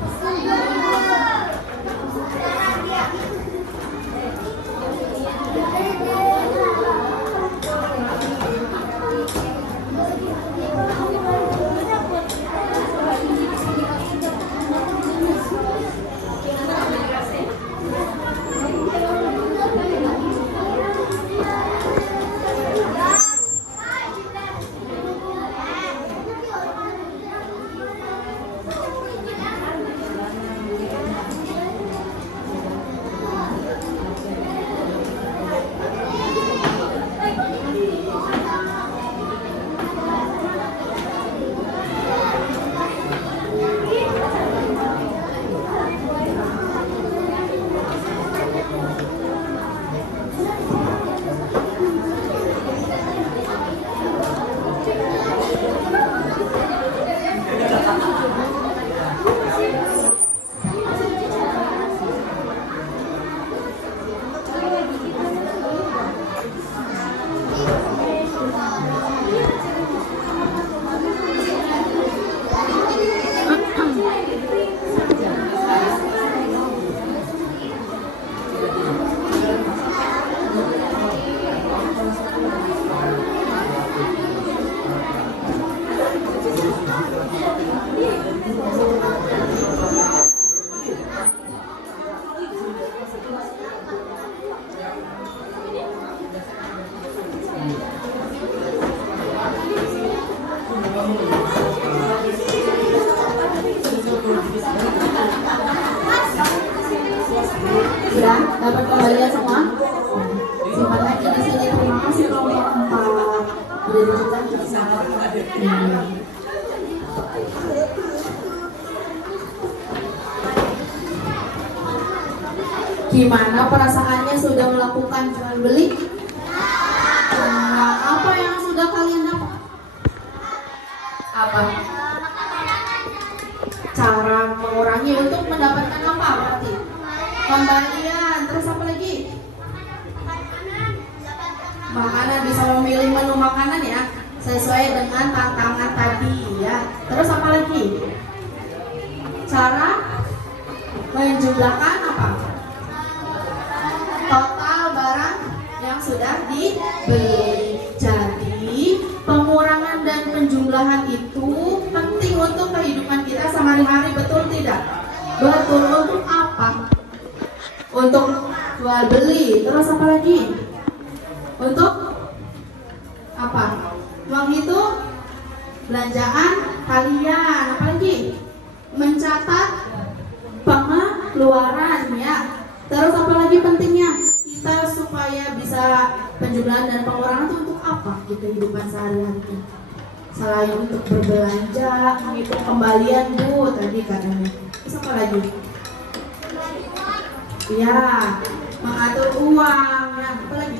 Sudah dapat kembalian semua? Simpan lagi di sini. Terima kasih kelompok 4. Udah dicetak bisa. Gimana perasaannya sudah melakukan jual beli? Nah, apa yang sudah kalian dapat? Apa? Cara mengurangi untuk mendapatkan apa berarti? Kembalian, terus apa lagi? Makanan, bisa memilih menu makanan ya sesuai dengan tantangan tadi ya. Terus apa lagi? Cara menjumlahkan apa? Total barang yang sudah dibeli. Jadi pengurangan dan penjumlahan itu penting untuk kehidupan kita sehari-hari, betul tidak? Betul. Untuk apa? Untuk jual beli. Terus apa lagi? Untuk apa? Menghitung belanjaan kalian. Apa lagi? Mencatat pengeluaran ya. Terus apa lagi pentingnya? Kita supaya bisa penjumlahan dan pengurangan itu untuk apa di kehidupan sehari-hari? Selain untuk berbelanja, menghitung kembalian Bu tadi katanya. Terus apa lagi? Ya, mengatur uang. Ya, apa lagi?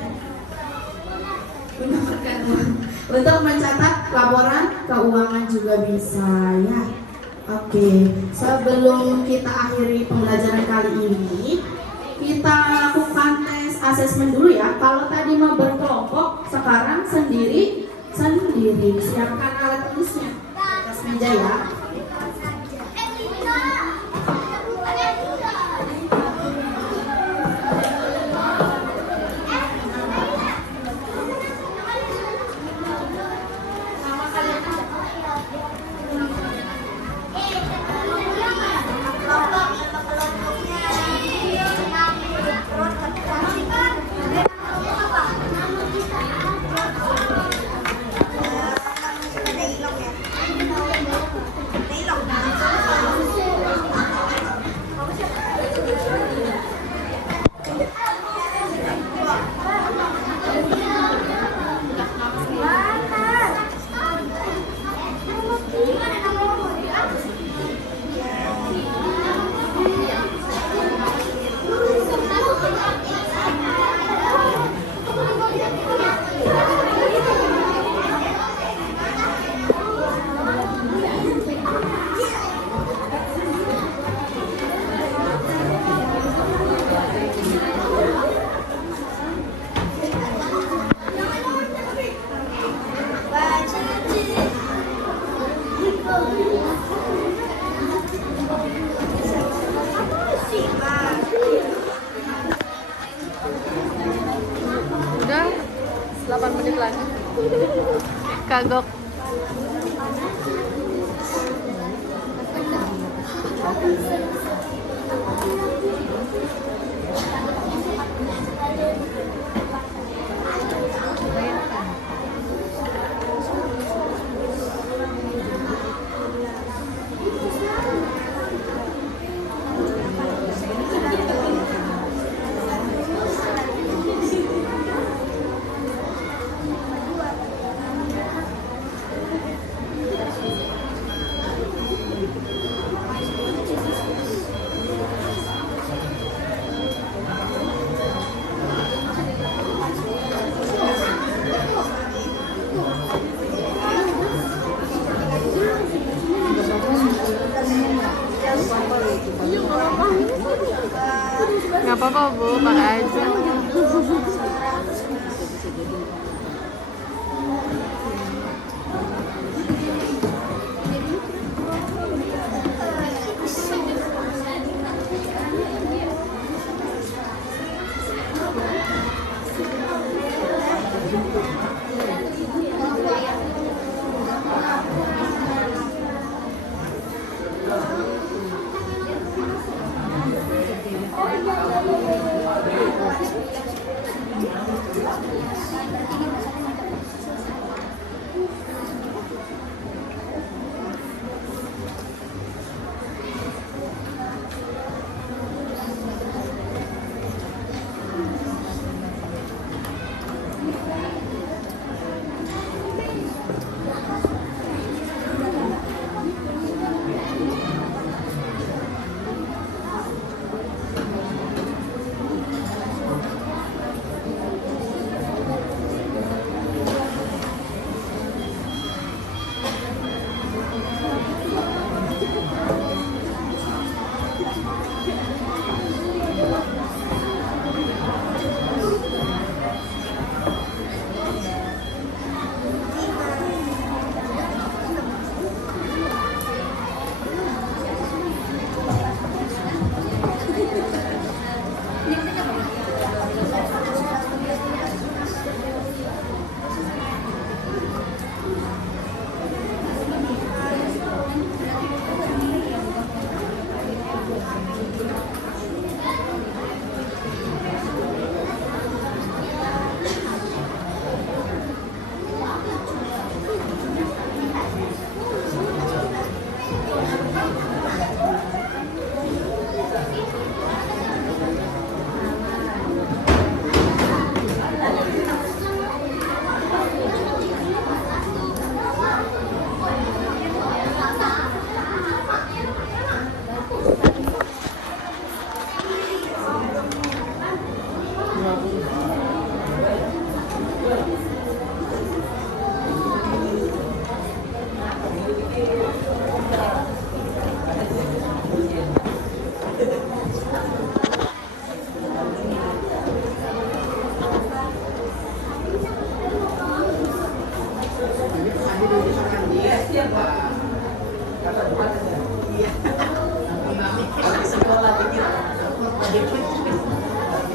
Mendapatkan uang. Untuk mencatat laporan keuangan juga bisa ya. Oke, sebelum kita akhiri pembelajaran kali ini, kita lakukan tes asesmen dulu ya. Kalau tadi mau berkelompok, sekarang sendiri. Siapkan alat tulisnya di atas meja ya. Kagok. Nggak apa-apa Bu, pakai aja.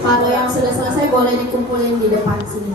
Kalau yang sudah selesai boleh dikumpulin di depan sini.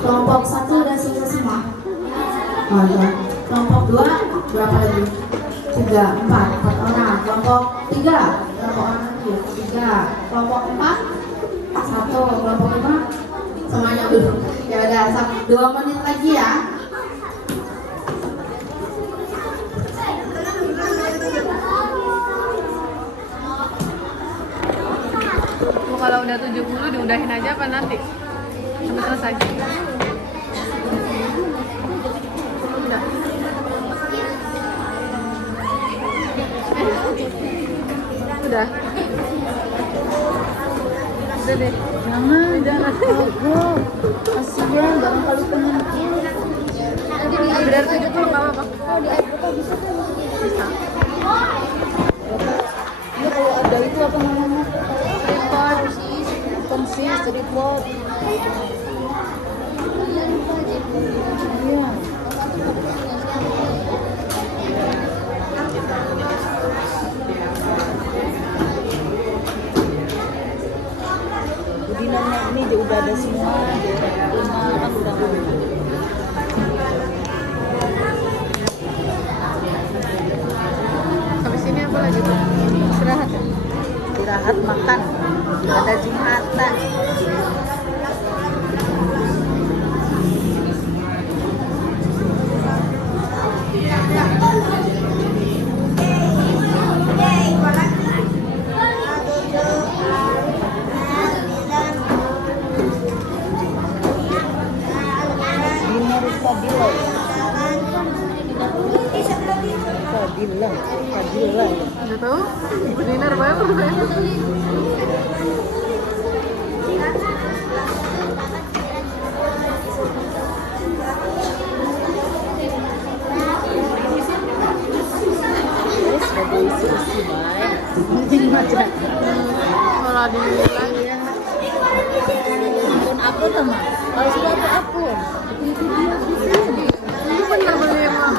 Kelompok 1 udah selesai semua? Oh ya. Kelompok 2 berapa lagi? 3, 4 orang. Kelompok 3 berapa orang lagi? 3. Kelompok 4 1. Kelompok 5 semuanya dulu. Ya udah, 2 menit lagi ya. Kalau udah 70 diudahin aja apa nanti? Sampai selesai. Udah. Udah. Udah deh. Jangan. Oh, kasihan jangan kalau pengen. Biar 70 enggak apa-apa. Oh, di Afrika bisa kan? Bisa. Ini kalau ada itu apa namanya? Report. Bukan sih, report. Iya. Budinanya ini dia udah ada semua, dia kan udah ada. Habis ini apa lagi tuh? Istirahat. Istirahat makan, ada Jumatan. Fadila. Udah tahu? Benar banget. Kalau dinilai Akun aku teman. Kalau sudah ada akun. ini benar beli mah.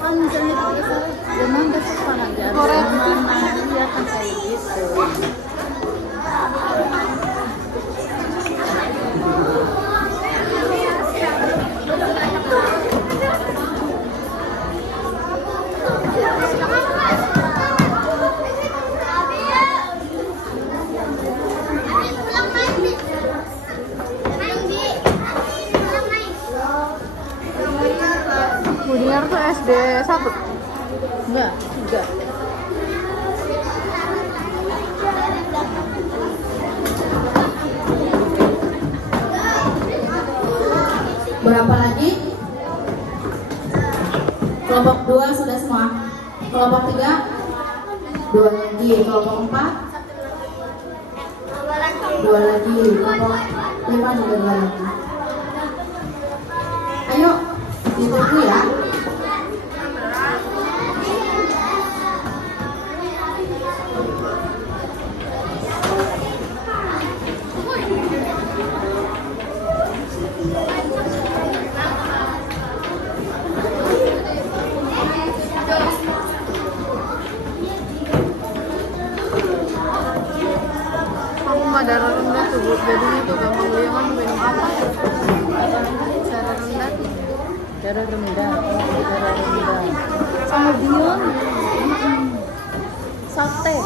Kan misalnya kita memang besok sangat jadi. Korek. Mana dia kan kayak gitu. Budiar tuh SD 1. Enggak, 3. Berapa lagi? Kelompok 2 sudah semua. Kelompok 3 2 lagi. Kelompok 4 2 lagi. Kelompok 5 juga 2 lagi. Ayo ditunggu ya. Aku mah darah rendah tuh, Bu. Jadinya tuh gampang liang minum apa? Darah rendah. Darah rendah. Sama Dion. Sate.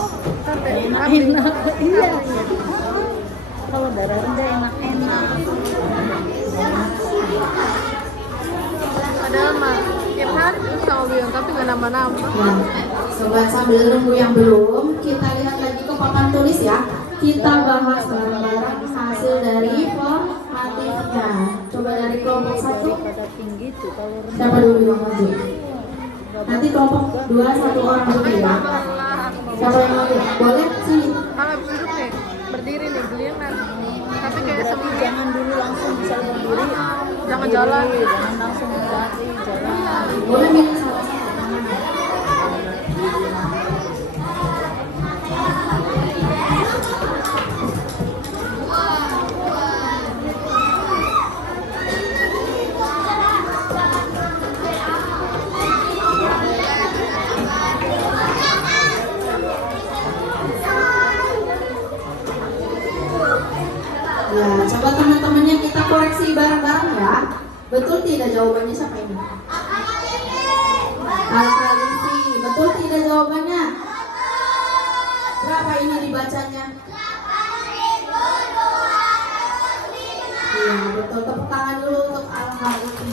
Enak. Iya. Kalau darah rendah enak. Padahal mah tiap hari terus sama liang tapi nggak nambah-nambah. Ya, sobat sambil nunggu yang belum, kita lihat lagi ke papan tulis ya. Kita bahas bareng-bareng hasil dari formatifnya. Coba dari kelompok 1, Pada tinggi tuh kalau rendah. siapa dulu yang maju? Nanti kelompok 2 1 orang dulu ya. Siapa yang mau? Boleh sini. kiri. Jangan jalan. Jangan langsung lari, jalan. Boleh minum sama-sama. Ya, coba teman-temannya kita koreksi bareng-bareng ya. Betul tidak jawabannya siapa ini? Al-Khalifi. Betul tidak jawabannya? Berapa ini dibacanya? Iya, betul. Tepuk tangan dulu untuk Al-Khalifi.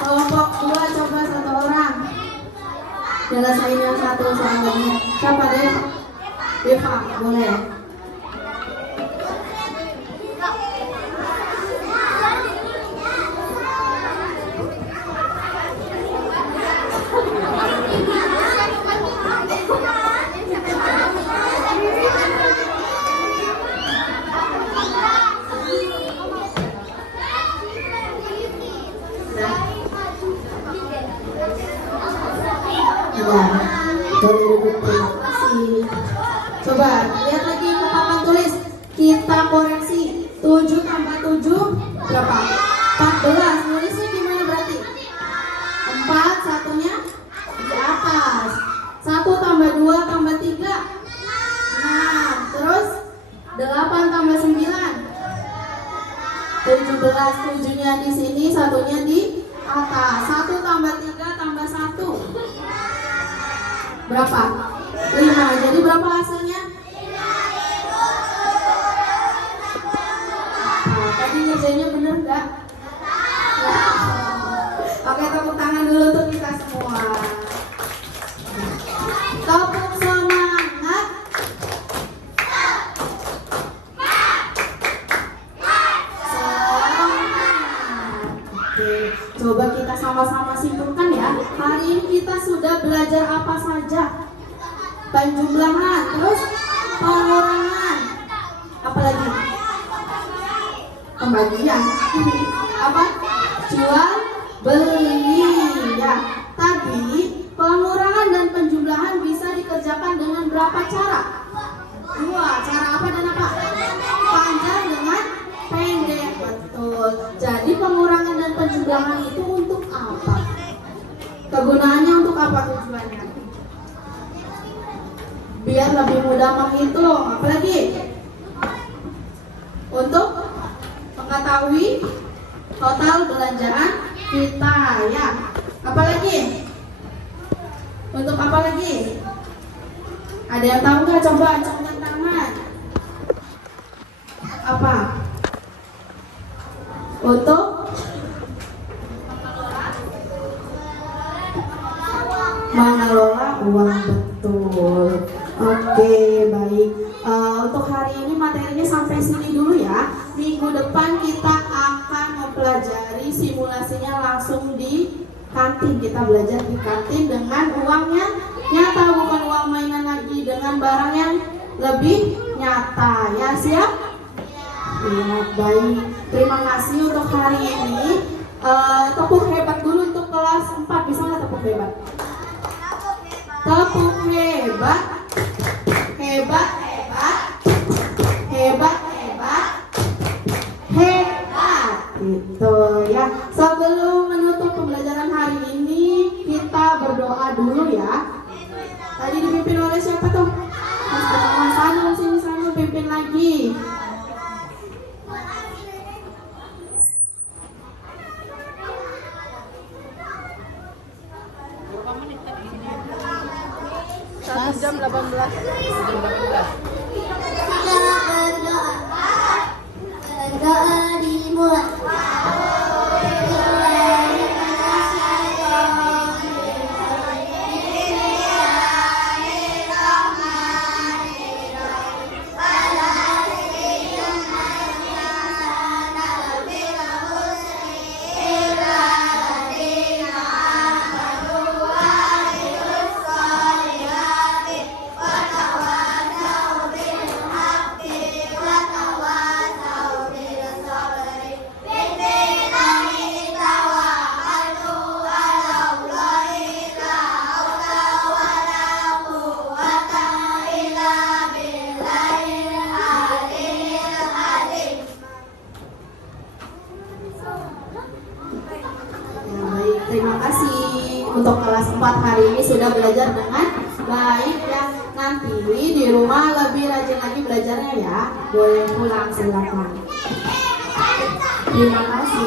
Kelompok 2 coba satu orang. Jelasin yang satu soalnya. Siapa deh? Deva, boleh. Boleh duduk, terima kasih. Coba lihat lagi ke papan tulis. Kita koreksi 7 tambah 7 berapa? 14. Nulisnya gimana berarti? 4, satunya di atas. 1 tambah 2 tambah 3 6. Terus 8 tambah 9 17. 7-nya di sini, satunya di atas. 1 tambah 3 tambah 1 berapa? 5. Jadi berapa hasilnya? Nah, tadi ngerjainnya bener nggak? Oke, tepuk tangan dulu untuk kita semua. Tepuk semangat. Oke, coba kita sama-sama simpulkan ya. Hari ini kita sudah belajar apa saja? Penjumlahan, terus pengurangan, apalagi pembagian, apa? Jual beli ya. Tadi pengurangan dan penjumlahan bisa dikerjakan dengan berapa cara? 2. Cara apa dan apa? Panjang dengan pendek, betul. Jadi pengurangan dan penjumlahan itu untuk apa? Kegunaannya untuk apa tujuannya? Biar lebih mudah menghitung. Apalagi? Untuk mengetahui total belanjaan kita ya. Apalagi? Untuk apa lagi? Ada yang tahu nggak? Coba angkat tangan. Apa? Untuk mengelola uang, betul. Oke, baik. Untuk hari ini materinya sampai sini dulu ya. Minggu depan kita akan mempelajari simulasinya langsung di kantin. Kita belajar di kantin dengan uangnya nyata, bukan uang mainan lagi, dengan barang yang lebih nyata. Ya, siap? Ya, baik. Terima kasih untuk hari ini. Tepuk hebat dulu untuk kelas 4. Bisa nggak tepuk hebat? Tepuk hebat. Hebat, hebat. Hebat, hebat. Hebat. Gitu ya. Sebelum menutup pembelajaran hari ini, kita berdoa dulu ya. Tadi dipimpin oleh siapa tuh? Mas Anum, sini Sanum pimpin lagi. Jam 18. Berdoa dimulai. untuk kelas 4 hari ini sudah belajar dengan baik ya. Nanti di rumah lebih rajin lagi belajarnya ya. Boleh pulang silakan. Terima kasih.